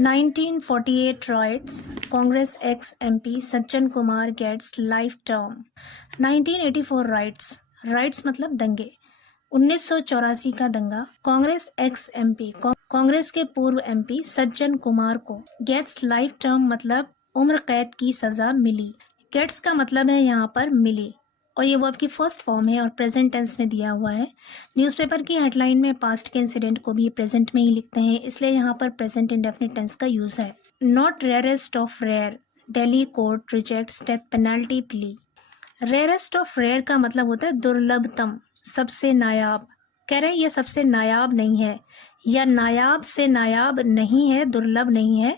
1948 riots, Congress ex-MP Sajjan Kumar gets life term. 1984 riots मतलब दंगे. 1984 का दंगा. कांग्रेस एक्स एमपी कांग्रेस के पूर्व एमपी सज्जन कुमार को गेट्स लाइफ टर्म मतलब उम्र कैद की सजा मिली. गेट्स का मतलब है यहाँ पर मिली, और ये वर्ब की फर्स्ट फॉर्म है और प्रेजेंट टेंस में दिया हुआ है. न्यूज़पेपर की हेडलाइन में पास्ट के इंसिडेंट को भी प्रेजेंट में ही लिखते हैं, इसलिए यहाँ पर प्रेजेंट इंडेफिनिट टेंस का यूज है. Not rarest of rare, Delhi court rejects death penalty plea. Rarest of rare का मतलब होता है दुर्लभतम, सबसे नायाब. कह रहे हैं ये सबसे नायाब नहीं है, या नायाब से नायाब नहीं है, दुर्लभ नहीं है.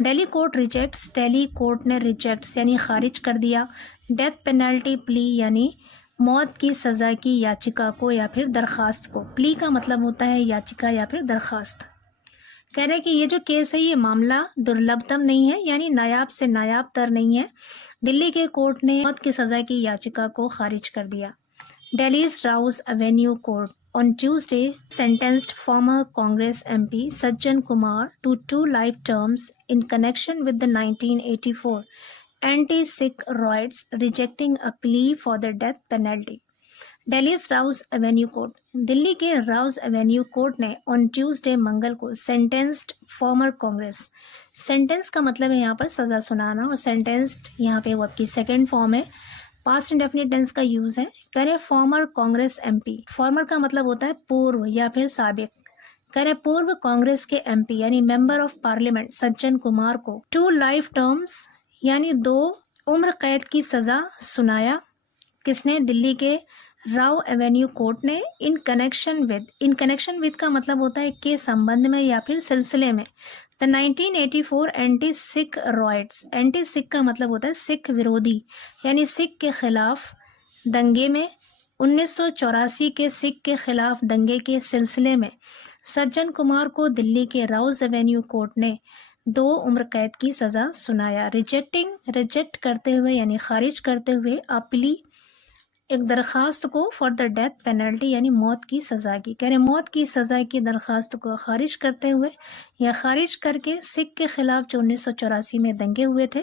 Delhi court rejects, Delhi court ने रिजेक्ट्स यानी खारिज कर दिया. डेथ पेनल्टी प्ली यानी मौत की सज़ा की याचिका को या फिर दरख्वास्त को. प्ली का मतलब होता है याचिका या फिर दरख्वास्त. कह रहे हैं कि ये जो केस है ये मामला दुर्लभतम नहीं है, यानी नायाब से नायाब तर नहीं है. दिल्ली के कोर्ट ने मौत की सज़ा की याचिका को खारिज कर दिया. Delhi's Rouse Avenue court on Tuesday sentenced former Congress MP Sajjan Kumar to 2 life terms in connection with the 1984 anti-Sikh riots, rejecting a plea for the death penalty. Delhi's Rouse Avenue Court, Delhi के Rouse Avenue court ने on Tuesday मंगल को sentenced farmer Congress. Sentence का मतलब है यहाँ पर सज़ा सुनाना, और सेंटेंस्ड यहाँ पे वर्ब की सेकेंड फॉर्म है. पास्ट इंडेफिनिट टेंस का यूज है. कह रहे फॉर्मर कांग्रेस एमपी. फॉर्मर का मतलब होता है पूर्व या फिर साबिक. कह रहे पूर्व कांग्रेस के एमपी यानी member of parliament Sajjan Kumar को 2 लाइफ टर्म्स यानी 2 उम्र कैद की सजा सुनाया. किसने? दिल्ली के राव एवेन्यू कोर्ट ने. इन कनेक्शन विद का मतलब होता है के संबंध में या फिर सिलसिले में. The 1984 anti Sikh riots. Anti Sikh का मतलब होता है सिख विरोधी, यानी सिख के खिलाफ दंगे में. 1984 के सिख के खिलाफ दंगे के सिलसिले में सज्जन कुमार को दिल्ली के राउज एवेन्यू कोर्ट ने 2 उम्र कैद की सज़ा सुनाया. रिजेक्ट करते हुए यानी खारिज करते हुए. अपीली एक दरख्वास्त को फॉर द डेथ पेनल्टी यानी मौत की सज़ा की. कह रहे मौत की सज़ा की दरख्वास्त को खारिज करते हुए या खारिज करके सिख के खिलाफ जो 1984 में दंगे हुए थे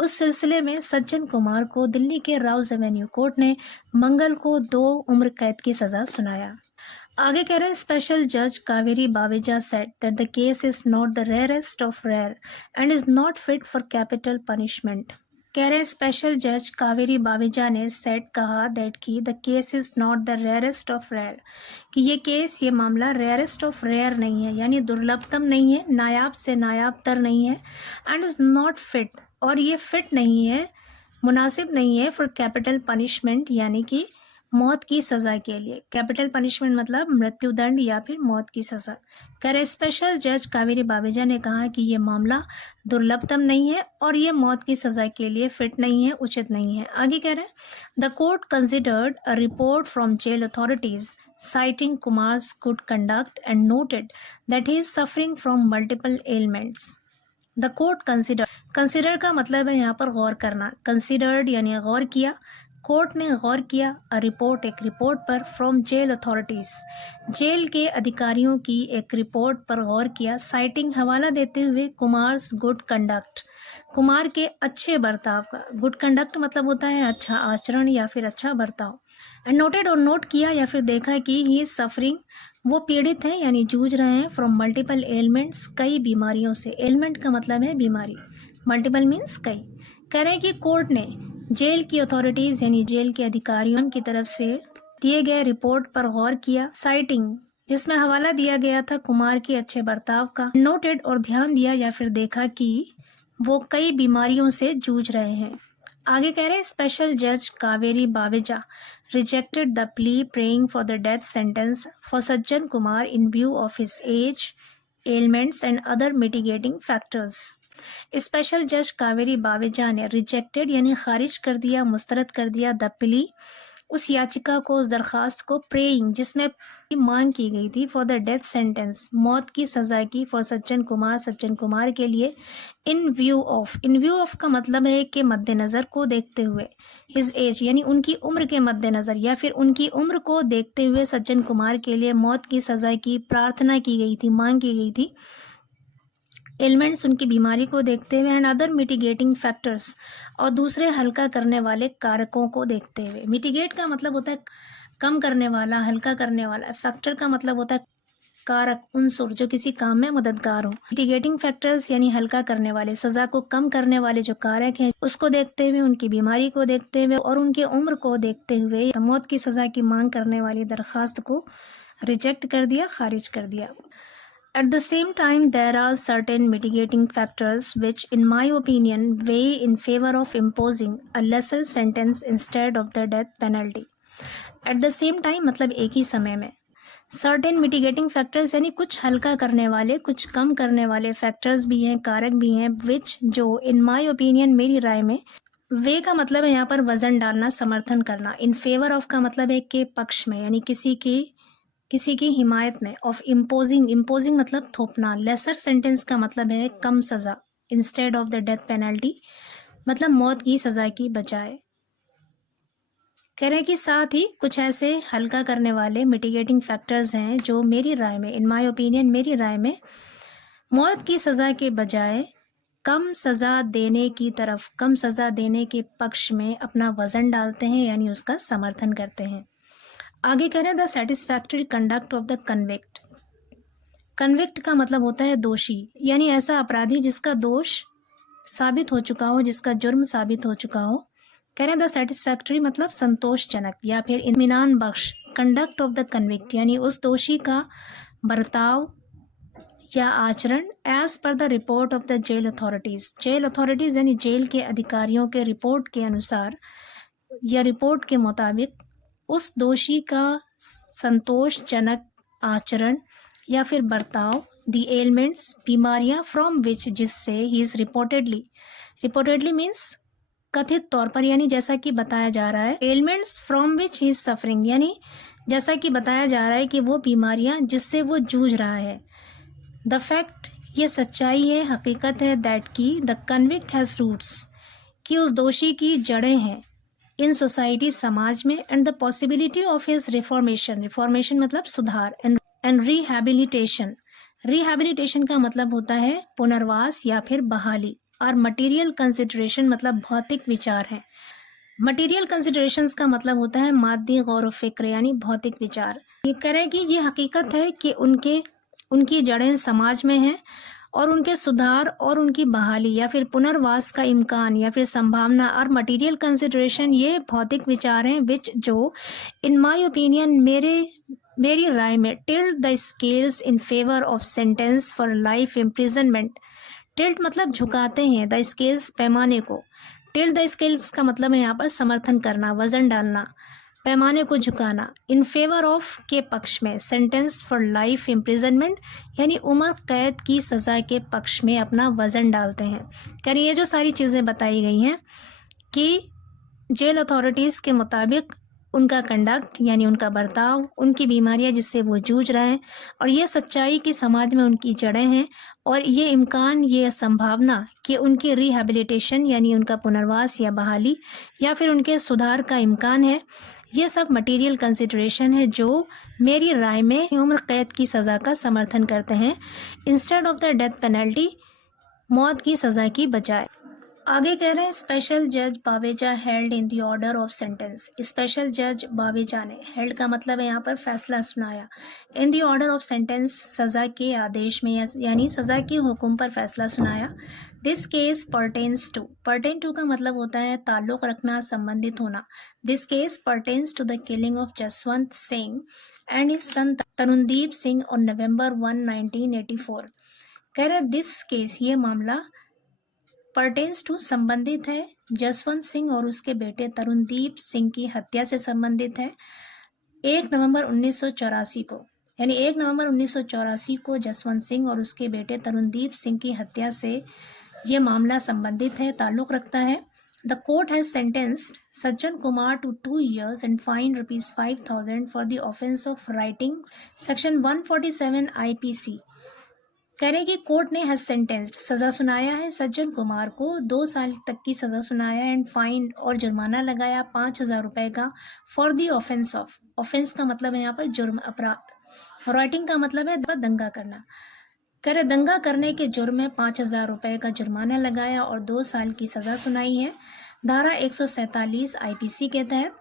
उस सिलसिले में सज्जन कुमार को दिल्ली के राउज एवेन्यू कोर्ट ने मंगल को 2 उम्र कैद की सज़ा सुनाया. आगे कह रहे हैं स्पेशल जज Kaveri Baweja said that the case is not the rarest of rare and is not fit for capital punishment. कह रहे स्पेशल जज कावेरी बावेजा ने सेट कहा दैट की the case is not the rarest of rare, कि ये मामला रेयरेस्ट ऑफ रेयर नहीं है, यानी दुर्लभतम नहीं है, नायाब से नायाब तर नहीं है. एंड इज नॉट फिट, और ये फिट नहीं है, मुनासिब नहीं है फॉर कैपिटल पनिशमेंट यानी कि मौत की सज़ा के लिए. कैपिटल पनिशमेंट मतलब मृत्युदंड या फिर मौत की सज़ा. कह रहे स्पेशल जज कावेरी बावेजा ने कहा कि ये मामला दुर्लभतम नहीं है और ये मौत की सज़ा के लिए फिट नहीं है, उचित नहीं है. आगे कह रहे हैं the court considered a report from jail authorities citing Kumar's good conduct and noted that he is suffering from multiple ailments. The court consider का मतलब है यहाँ पर गौर करना. कंसिडर्ड यानी गौर किया. कोर्ट ने गौर किया एक रिपोर्ट पर फ्रॉम जेल अथॉरिटीज़, जेल के अधिकारियों की एक रिपोर्ट पर गौर किया. साइटिंग हवाला देते हुए कुमार्स गुड कंडक्ट, कुमार के अच्छे बर्ताव का. गुड कंडक्ट मतलब होता है अच्छा आचरण या फिर अच्छा बर्ताव. एंड नोटेड और नोट किया या फिर देखा कि ही इज सफरिंग, वो पीड़ित हैं यानी जूझ रहे हैं. फ्रॉम मल्टीपल एलिमेंट्स, कई बीमारियों से. एलिमेंट का मतलब है बीमारी, मल्टीपल मीन्स कई. कह रहे हैं कि कोर्ट ने जेल की अथॉरिटीज़ यानी जेल के अधिकारियों की तरफ से दिए गए रिपोर्ट पर गौर किया. साइटिंग जिसमें हवाला दिया गया था कुमार के अच्छे बर्ताव का. नोटेड और ध्यान दिया या फिर देखा कि वो कई बीमारियों से जूझ रहे हैं. आगे कह रहे हैं स्पेशल जज Kaveri Baweja rejected the plea praying for the death sentence for Sajjan Kumar in view of his age, elements and other mitigating factors. Special जज कावेरी बावेजा ने रिजेक्टेड यानी खारिज कर दिया, मुस्तरद कर दिया. द प्ली उस याचिका को, उस दरख्वास्त को. प्रेइंग जिसमें मांग की गई थी फॉर द डेथ सेंटेंस मौत की सज़ा की. फॉर सज्जन कुमार के लिए. इन व्यू ऑफ का मतलब है कि मद्देनज़र को देखते हुए. हिज एज यानी उनकी उम्र के मद्देनज़र या फिर उनकी उम्र को देखते हुए सज्जन कुमार के लिए मौत की सज़ा की प्रार्थना की गई थी, मांग की गई थी. एलिमेंट्स उनकी बीमारी को देखते हुए, एंड अदर मिटिगेटिंग फैक्टर्स, और दूसरे हल्का करने वाले कारकों को देखते हुए। मिटिगेट का मतलब होता है कम करने वाला, हल्का करने वाला। फैक्टर का मतलब होता है कारक, उनसुर जो किसी काम में मददगार हो। मिटिगेटिंग फैक्टर्स यानी हल्का करने वाले, सजा को कम करने वाले जो कारक हैं उसको देखते हुए, उनकी बीमारी को देखते हुए और उनके उम्र को देखते हुए मौत की सजा की मांग करने वाली दरखास्त को रिजेक्ट कर दिया, खारिज कर दिया। At the same time, there are certain mitigating factors which, in my opinion, weigh in favor of imposing a lesser sentence instead of the death penalty. At the same time मतलब एक ही समय में। Certain mitigating factors यानी कुछ हल्का करने वाले, कुछ कम करने वाले फैक्टर्स भी हैं, कारक भी हैं, विच जो इन माय ओपिनियन मेरी राय में, वे का मतलब है यहाँ पर वजन डालना, समर्थन करना। इन फेवर ऑफ का मतलब है के पक्ष में, यानी किसी की हिमायत में। ऑफ इम्पोजिंग, इम्पोजिंग मतलब थोपना। लेसर सेंटेंस का मतलब है कम सजा। Instead of the death penalty मतलब मौत की सजा की बजाय। कह रहे हैं कि साथ ही कुछ ऐसे हल्का करने वाले मिटिगेटिंग फैक्टर्स हैं जो मेरी राय में, इन माय ओपिनियन मेरी राय में, मौत की सजा के बजाय कम सजा देने की तरफ, कम सजा देने के पक्ष में अपना वजन डालते हैं, यानी उसका समर्थन करते हैं। आगे कह रहे हैं the satisfactory conduct of the convict. Convict का मतलब होता है दोषी, यानी ऐसा अपराधी जिसका दोष साबित हो चुका हो, जिसका जुर्म साबित हो चुका हो। कह रहे हैं द सेटिस्फैक्टरी मतलब संतोषजनक या फिर इत्मीनान बख्श। कंडक्ट ऑफ द कन्विक्ट यानी उस दोषी का बर्ताव या आचरण as per the report of the jail authorities. Jail authorities यानी जेल के अधिकारियों के रिपोर्ट के अनुसार या रिपोर्ट के मुताबिक उस दोषी का संतोषजनक आचरण या फिर बर्ताव। द एलिमेंट्स बीमारियां फ्रॉम विच जिससे ही इज रिपोर्टेडली मीन्स कथित तौर पर, यानी जैसा कि बताया जा रहा है। Elements from which he is suffering यानी जैसा कि बताया जा रहा है कि वो बीमारियां जिससे वो जूझ रहा है। द फैक्ट ये सच्चाई है, हकीकत है, दैट की द कन्विक्ट हैज़ रूट्स कि उस दोषी की जड़ें हैं इन सोसाइटी समाज में, and the possibility of his reformation, reformation मतलब सुधार, एंड रिहैबिलिटेशन, रिहैबिलिटेशन का मतलब होता है पुनर्वास या फिर बहाली। और मटेरियल कंसिडरेशन मतलब भौतिक विचार है। मटेरियल कंसिडरेशंस का मतलब होता है मादी गौर व फिक्र यानी भौतिक विचार। ये कह रहे हैं कि ये हकीकत है कि उनकी जड़ें समाज में हैं और उनके सुधार और उनकी बहाली या फिर पुनर्वास का इम्कान या फिर संभावना। और मटेरियल कंसिडरेशन ये भौतिक विचार हैं विच जो इन माय ओपिनियन मेरी राय में tilt the scales in favour of sentence for life imprisonment. Tilt मतलब झुकाते हैं, द स्केल्स पैमाने को। टिल्ट द स्केल्स का मतलब है यहाँ पर समर्थन करना, वजन डालना, पैमाने को झुकाना। इन फेवर ऑफ के पक्ष में, सेंटेंस फॉर लाइफ इम्प्रिजनमेंट यानी उम्र कैद की सज़ा के पक्ष में अपना वजन डालते हैं। करिए ये जो सारी चीज़ें बताई गई हैं कि जेल अथॉरिटीज़ के मुताबिक उनका कंडक्ट यानी उनका बर्ताव, उनकी बीमारियां जिससे वो जूझ रहे हैं, और ये सच्चाई कि समाज में उनकी जड़ें हैं, और ये इम्कान, ये संभावना कि उनकी रिहैबिलिटेशन यानी उनका पुनर्वास या बहाली या फिर उनके सुधार का इम्कान है। ये सब मटेरियल कंसिडरेशन है जो मेरी राय में उम्र कैद की सज़ा का समर्थन करते हैं instead of the death penalty, मौत की सज़ा की बजाय। आगे कह रहे हैं स्पेशल जज Baweja held in the order of sentence. Special जज बावेजा ने, हेल्ड का मतलब है यहाँ पर फैसला सुनाया, in the order of sentence सज़ा के आदेश में यानी सज़ा के हुक्म पर फैसला सुनाया। This case pertains to, pertain to का मतलब होता है ताल्लुक़ रखना, संबंधित होना। This case pertains to the killing of Jaswant Singh and his son Tarundeep Singh on November 1, 1984। कह रहे दिस केस ये मामला पर्टेन्स टू संबंधित है जसवंत सिंह और उसके बेटे तरुणदीप सिंह की हत्या से संबंधित है। 1 नवंबर 1984 को, यानी 1 नवंबर 1984 को जसवंत सिंह और उसके बेटे तरुणदीप सिंह की हत्या से ये मामला संबंधित है, ताल्लुक़ रखता है। The court has sentenced Sajjan Kumar to 2 years and fined ₹5,000 for the offense of writing Section 147 IPC। कह रहे कि कोर्ट ने हैज सेंटेंस्ड, सज़ा सुनाया है सज्जन कुमार को, 2 साल तक की सज़ा सुनाया, एंड फाइन और जुर्माना लगाया 5,000 रुपये का, for the offence of, offence का मतलब है यहाँ पर जुर्म, अपराध, राइटिंग का मतलब है दंगा करना, कह रहे दंगा करने के जुर्म में 5,000 रुपए का जुर्माना लगाया और 2 साल की सजा सुनाई है। धारा 147 आईपीसी के तहत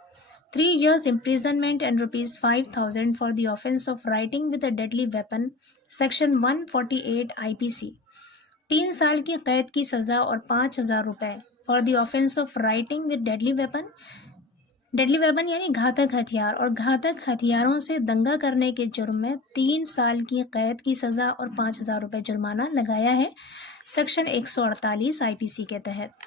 3 years imprisonment and ₹5,000 for the offense of writing with a deadly weapon, section 148 IPC. 3 साल की कैद की सजा और 5,000 रुपए for the offence of writing with deadly weapon. Deadly weapon यानी घातक हथियार, और घातक हथियारों से दंगा करने के जुर्म में 3 साल की कैद की सजा और 5,000 रुपए जुर्माना लगाया है, सेक्शन 148 आईपीसी के तहत।